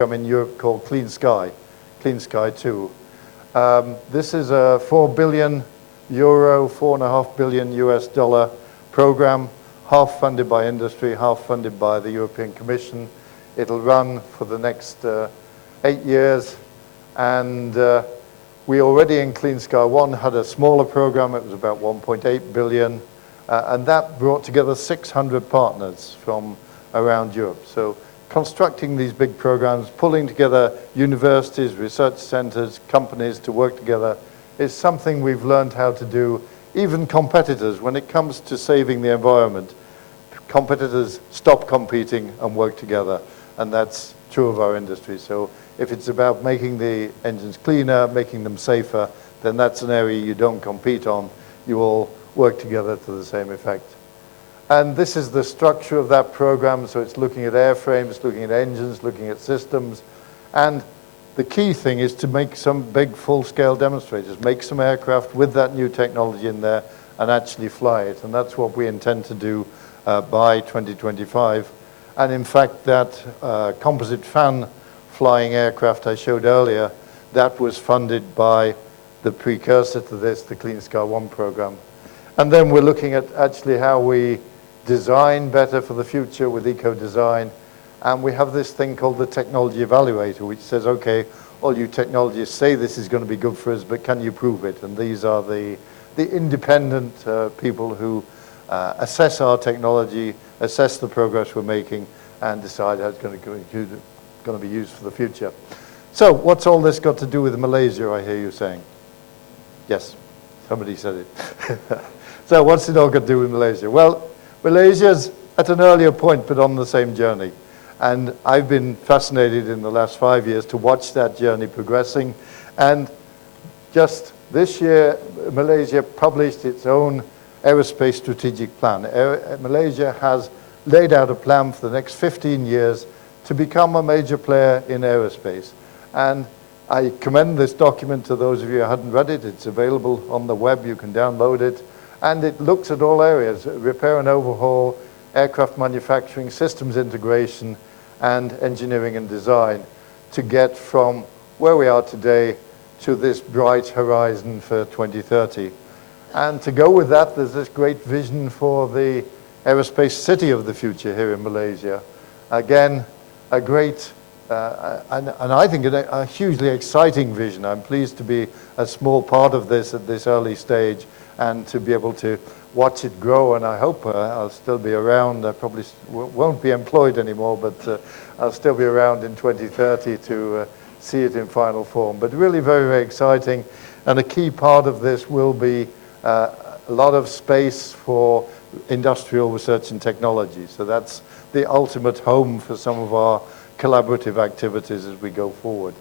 in Europe called Clean Sky 2. This is a €4 billion, $4.5 billion US dollar program, half funded by industry, half funded by the European Commission. It'll run for the next 8 years. And we already in Clean Sky 1 had a smaller program. It was about 1.8 billion. And that brought together 600 partners from around Europe. So constructing these big programs, pulling together universities, research centers, companies to work together is something we've learned how to do. Even competitors, when it comes to saving the environment, competitors stop competing and work together. And that's true of our industry. So if it's about making the engines cleaner, making them safer, then that's an area you don't compete on. You all work together to the same effect. And this is the structure of that program. So it's looking at airframes, looking at engines, looking at systems. And the key thing is to make some big full-scale demonstrators, make some aircraft with that new technology in there and actually fly it. And that's what we intend to do by 2025. And in fact, that composite fan flying aircraft I showed earlier, that was funded by the precursor to this, the Clean Sky 1 program. And then we're looking at actually how we design better for the future with eco-design. And we have this thing called the Technology Evaluator, which says, okay, all you technologists say this is going to be good for us, but can you prove it? And these are the independent people who assess our technology, assess the progress we're making, and decide how it's going to be used for the future. So what's all this got to do with Malaysia, I hear you saying? Yes, somebody said it. So what's it all got to do with Malaysia? Well, Malaysia's at an earlier point, but on the same journey. And I've been fascinated in the last 5 years to watch that journey progressing. And just this year, Malaysia published its own aerospace strategic plan. Malaysia has laid out a plan for the next 15 years to become a major player in aerospace. And I commend this document to those of you who hadn't read it. It's available on the web. You can download it. And it looks at all areas: repair and overhaul, aircraft manufacturing, systems integration, and engineering and design to get from where we are today to this bright horizon for 2030. And to go with that, there's this great vision for the aerospace city of the future here in Malaysia. Again, a great, and I think a hugely exciting vision. I'm pleased to be a small part of this at this early stage and to be able to watch it grow. And I hope I'll still be around. I probably won't be employed anymore, but I'll still be around in 2030 to see it in final form. But really very, very exciting. And a key part of this will be a lot of space for industrial research and technology. So that's the ultimate home for some of our collaborative activities as we go forward.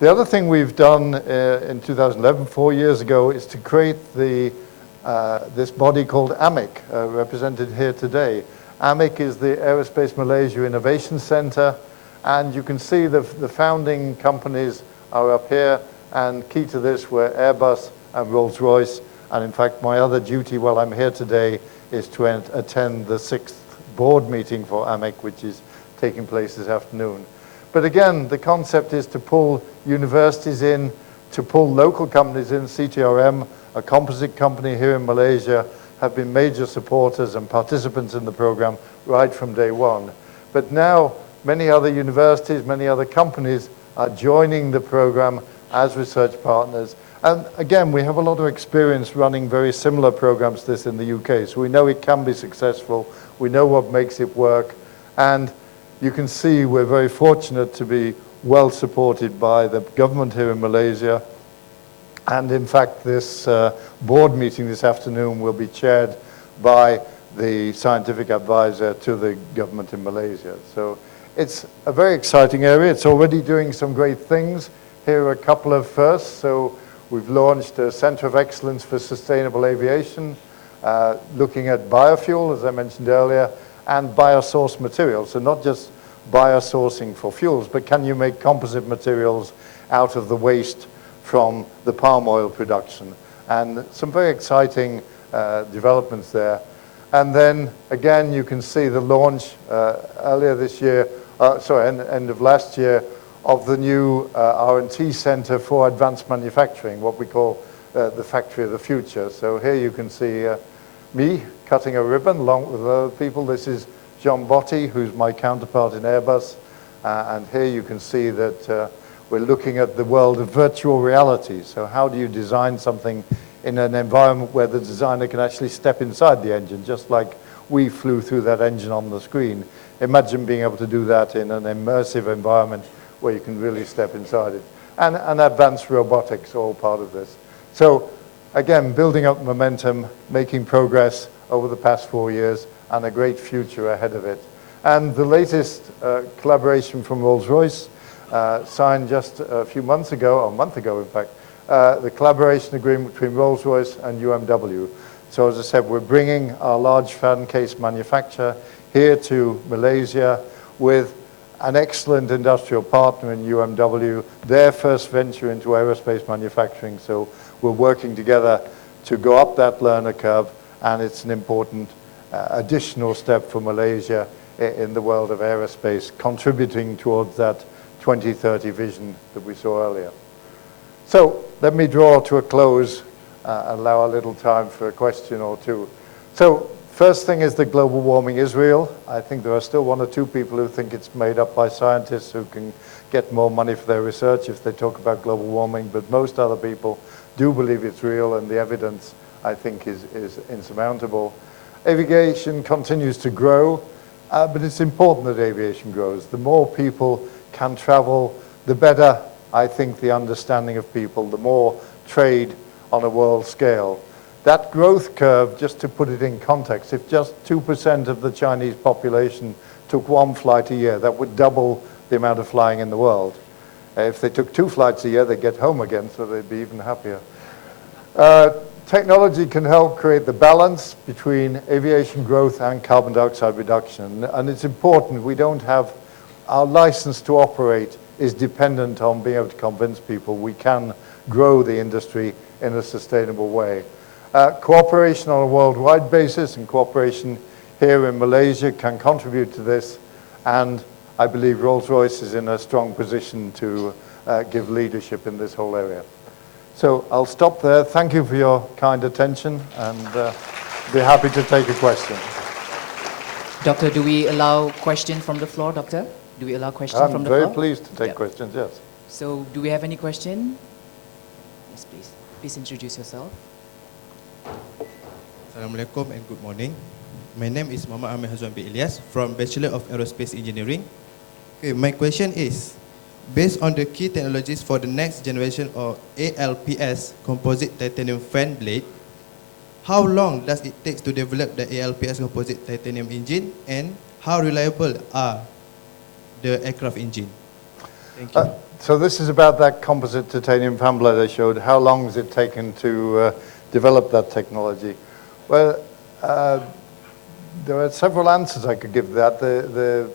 The other thing we've done in 2011, 4 years ago, is to create this body called AMIC, represented here today. AMIC is the Aerospace Malaysia Innovation Center, and you can see the founding companies are up here, and key to this were Airbus and Rolls-Royce. And in fact, my other duty while I'm here today is to attend the 6th board meeting for AMIC, which is taking place this afternoon. But again, the concept is to pull universities in, to pull local companies in. CTRM, a composite company here in Malaysia, have been major supporters and participants in the program right from day one. But now, many other universities, many other companies are joining the program as research partners. And again, we have a lot of experience running very similar programs to this in the UK. So we know it can be successful. We know what makes it work. And you can see we're very fortunate to be well supported by the government here in Malaysia. And in fact, this board meeting this afternoon will be chaired by the scientific advisor to the government in Malaysia. So it's a very exciting area. It's already doing some great things. Here are a couple of firsts. So we've launched a Center of Excellence for Sustainable Aviation, looking at biofuel, as I mentioned earlier, and biosourced materials. So not just biosourcing for fuels, but can you make composite materials out of the waste from the palm oil production? And some very exciting developments there. And then again, you can see the launch earlier this year end of last year, of the new R&T Center for Advanced Manufacturing, what we call the Factory of the Future. So here you can see me cutting a ribbon along with other people. This is John Botti, who's my counterpart in Airbus. And here you can see that we're looking at the world of virtual reality. So how do you design something in an environment where the designer can actually step inside the engine, just like we flew through that engine on the screen. Imagine being able to do that in an immersive environment where you can really step inside it. And advanced robotics, all part of this. So again, building up momentum, making progress over the past 4 years, and a great future ahead of it. And the latest collaboration from Rolls-Royce, signed just a few months ago, or a month ago in fact, the collaboration agreement between Rolls-Royce and UMW. So as I said, we're bringing our large fan case manufacturer here to Malaysia with an excellent industrial partner in UMW, their first venture into aerospace manufacturing. So we're working together to go up that learner curve, and it's an important additional step for Malaysia in the world of aerospace, contributing towards that 2030 vision that we saw earlier. So let me draw to a close, allow a little time for a question or two. So first thing is that global warming is real. I think there are still 1 or 2 people who think it's made up by scientists who can get more money for their research if they talk about global warming, but most other people do believe it's real, and the evidence, I think, is insurmountable. Aviation continues to grow, but it's important that aviation grows. The more people can travel, the better, I think, the understanding of people, the more trade on a world scale. That growth curve, just to put it in context, if just 2% of the Chinese population took 1 flight a year, that would double the amount of flying in the world. If they took 2 flights a year, they'd get home again, so they'd be even happier. Technology can help create the balance between aviation growth and carbon dioxide reduction. And it's important we don't have, our license to operate is dependent on being able to convince people we can grow the industry in a sustainable way. Cooperation on a worldwide basis and cooperation here in Malaysia can contribute to this, and I believe Rolls-Royce is in a strong position to give leadership in this whole area. So I'll stop there. Thank you for your kind attention, and be happy to take a question. Doctor, do we allow questions from the floor, Doctor? Do we allow questions from the floor? I'm very pleased to take questions, yes. So do we have any question? Yes, please. Please introduce yourself. Assalamualaikum and good morning. My name is Muhammad Ahmed Hazwan bin Ilyas from Bachelor of Aerospace Engineering. Okay, my question is, based on the key technologies for the next generation of ALPS composite titanium fan blade, how long does it take to develop the ALPS composite titanium engine, and how reliable are the aircraft engine? Thank you. So this is about that composite titanium fan blade I showed. How long has it taken to develop that technology? Well, there are several answers I could give that. The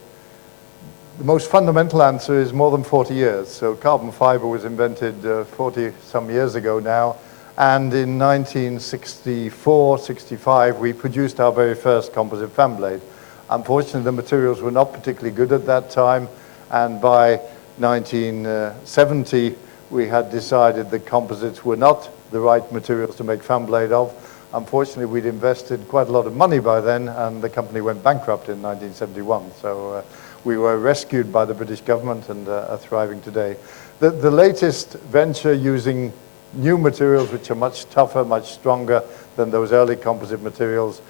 most fundamental answer is more than 40 years. So carbon fiber was invented 40 some years ago now. And in 1964, 65, we produced our very first composite fan blade. Unfortunately, the materials were not particularly good at that time. And by 1970, we had decided that composites were not the right materials to make fan blade of. Unfortunately, we'd invested quite a lot of money by then, and the company went bankrupt in 1971. So we were rescued by the British government and are thriving today. The latest venture using new materials, which are much tougher, much stronger than those early composite materials,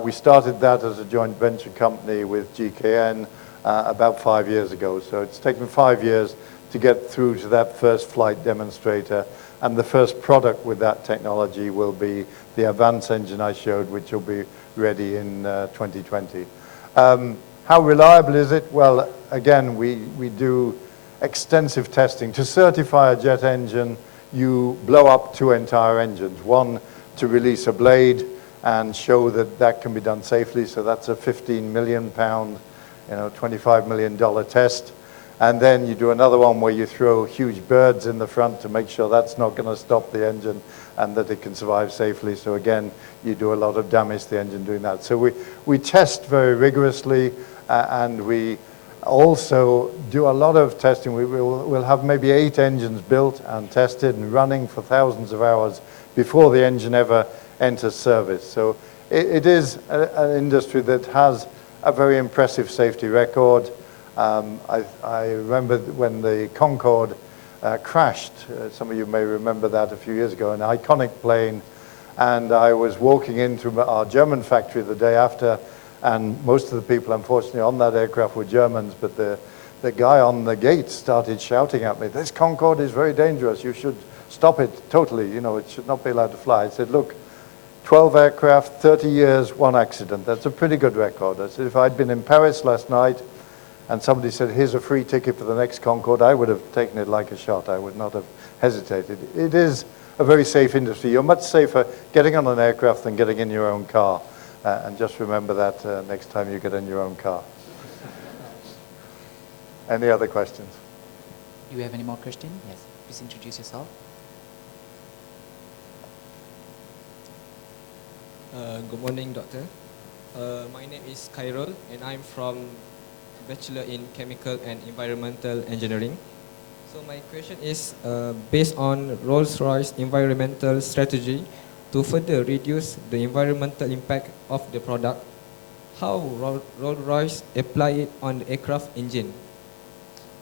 we started that as a joint venture company with GKN about 5 years ago. So it's taken 5 years to get through to that first flight demonstrator. And the first product with that technology will be the Avance engine I showed, which will be ready in 2020. How reliable is it? Well, again, we do extensive testing. To certify a jet engine, you blow up 2 entire engines. One to release a blade and show that that can be done safely. So that's a 15 million pound, $25 million test. And then you do another one where you throw huge birds in the front to make sure that's not going to stop the engine and that it can survive safely. So again, you do a lot of damage to the engine doing that. So we test very rigorously, and we also do a lot of testing. We'll have maybe 8 engines built and tested and running for thousands of hours before the engine ever enters service. So it is an industry that has a very impressive safety record. I remember when the Concorde crashed. Some of you may remember that a few years ago, an iconic plane. And I was walking into our German factory the day after, and most of the people, unfortunately, on that aircraft were Germans, but the guy on the gate started shouting at me, "This Concorde is very dangerous. You should stop it totally. You know, it should not be allowed to fly." I said, "Look, 12 aircraft, 30 years, 1 accident. That's a pretty good record." I said, if I'd been in Paris last night and somebody said, "Here's a free ticket for the next Concorde," I would have taken it like a shot. I would not have hesitated. It is a very safe industry. You're much safer getting on an aircraft than getting in your own car. And just remember that next time you get in your own car. Any other questions? Do you have any more questions? Yes. Please introduce yourself. Good morning, Doctor. My name is Khairul, and I'm from Bachelor in Chemical and Environmental Engineering. So my question is, based on Rolls-Royce environmental strategy to further reduce the environmental impact of the product, how Rolls-Royce apply it on the aircraft engine?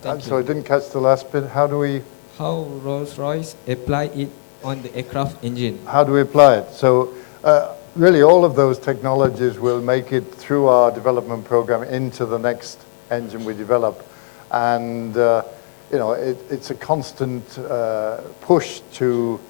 I'm sorry, I didn't catch the last bit. How do we Rolls-Royce apply it on the aircraft engine? apply it? So really all of those technologies will make it through our development program into the next engine we develop. And you know, it's a constant push to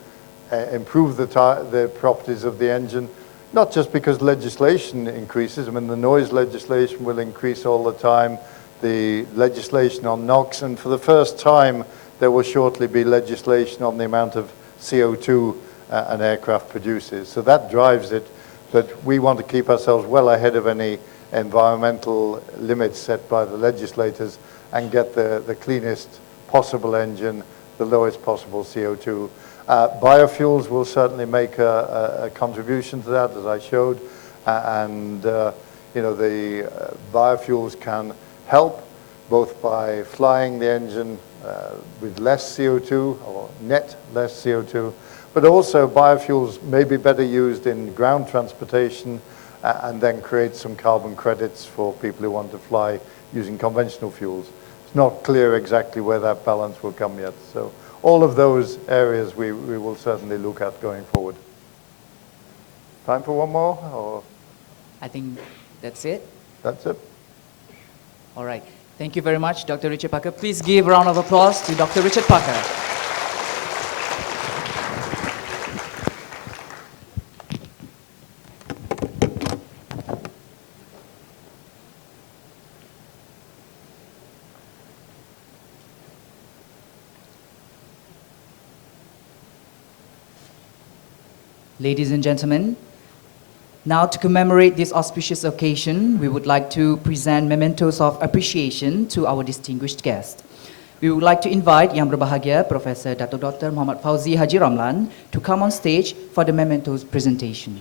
improve the properties of the engine, not just because legislation increases. I mean, the noise legislation will increase all the time, the legislation on NOx, and for the first time, there will shortly be legislation on the amount of CO2 an aircraft produces. So that drives it, but we want to keep ourselves well ahead of any environmental limits set by the legislators and get the cleanest possible engine, the lowest possible CO2. Biofuels will certainly make a contribution to that, as I showed, and you know, the biofuels can help both by flying the engine with less CO2 or net less CO2, but also biofuels may be better used in ground transportation and then create some carbon credits for people who want to fly using conventional fuels. It's not clear exactly where that balance will come yet. So all of those areas we will certainly look at going forward. Time for one more, or I think that's it. that's it? All right. Thank you very much, Dr. Richard Parker. Please give a round of applause to Dr. Richard Parker. Ladies and gentlemen, now to commemorate this auspicious occasion, we would like to present mementos of appreciation to our distinguished guests. We would like to invite Yang Berbahagia Professor Dato Dr. Muhammad Fauzi Haji Ramlan to come on stage for the mementos presentation.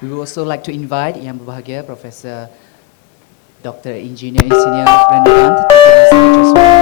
We would also like to invite Yang Berbahagia Professor Dr. Engineer Insinyur Renegant to give us speech as well.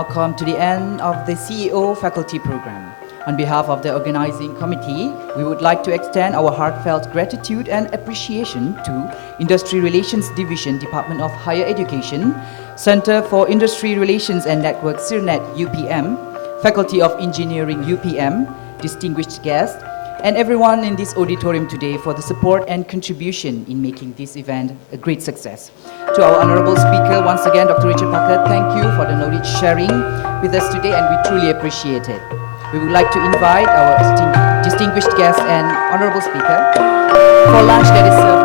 now come to the end of the CEO faculty program. On behalf of the organizing committee, we would like to extend our heartfelt gratitude and appreciation to Industry Relations Division, Department of Higher Education, Center for Industry Relations and Network, CIRNET, UPM, Faculty of Engineering, UPM, distinguished guests, and everyone in this auditorium today for the support and contribution in making this event a great success. To our honorable speaker, once again, Dr. Richard Parker, thank you for the knowledge sharing with us today, and we truly appreciate it. We would like to invite our distinguished guest and honorable speaker for lunch that is served